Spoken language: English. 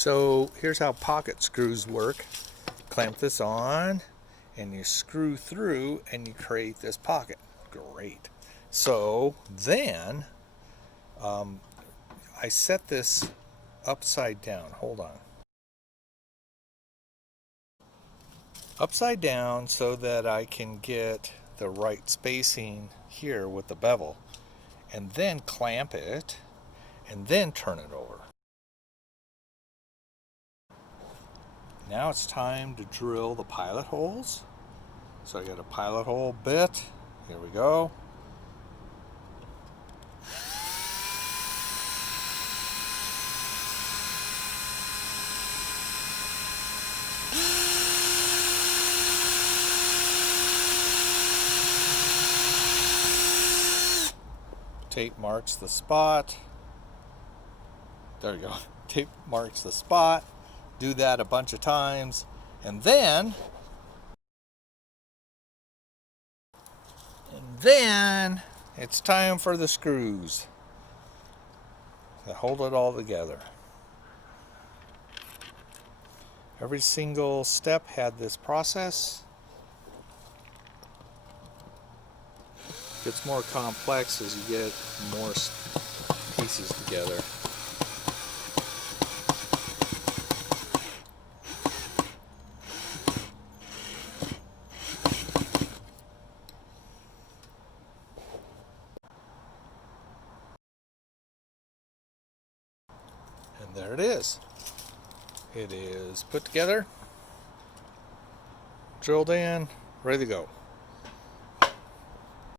So here's how pocket screws work. Clamp this on and you screw through and you create this pocket. Great. So then I set this upside down. Hold on. Upside down so that I can get the right spacing here with the bevel, and then clamp it and then turn it over. Now it's time to drill the pilot holes. So I got a pilot hole bit. Here we go. Tape marks the spot. There you go. Tape marks the spot. Do that a bunch of times. And then it's time for the screws to hold it all together. Every single step had this process. Gets more complex as you get more pieces together. And there it is. It is put together, drilled in, ready to go.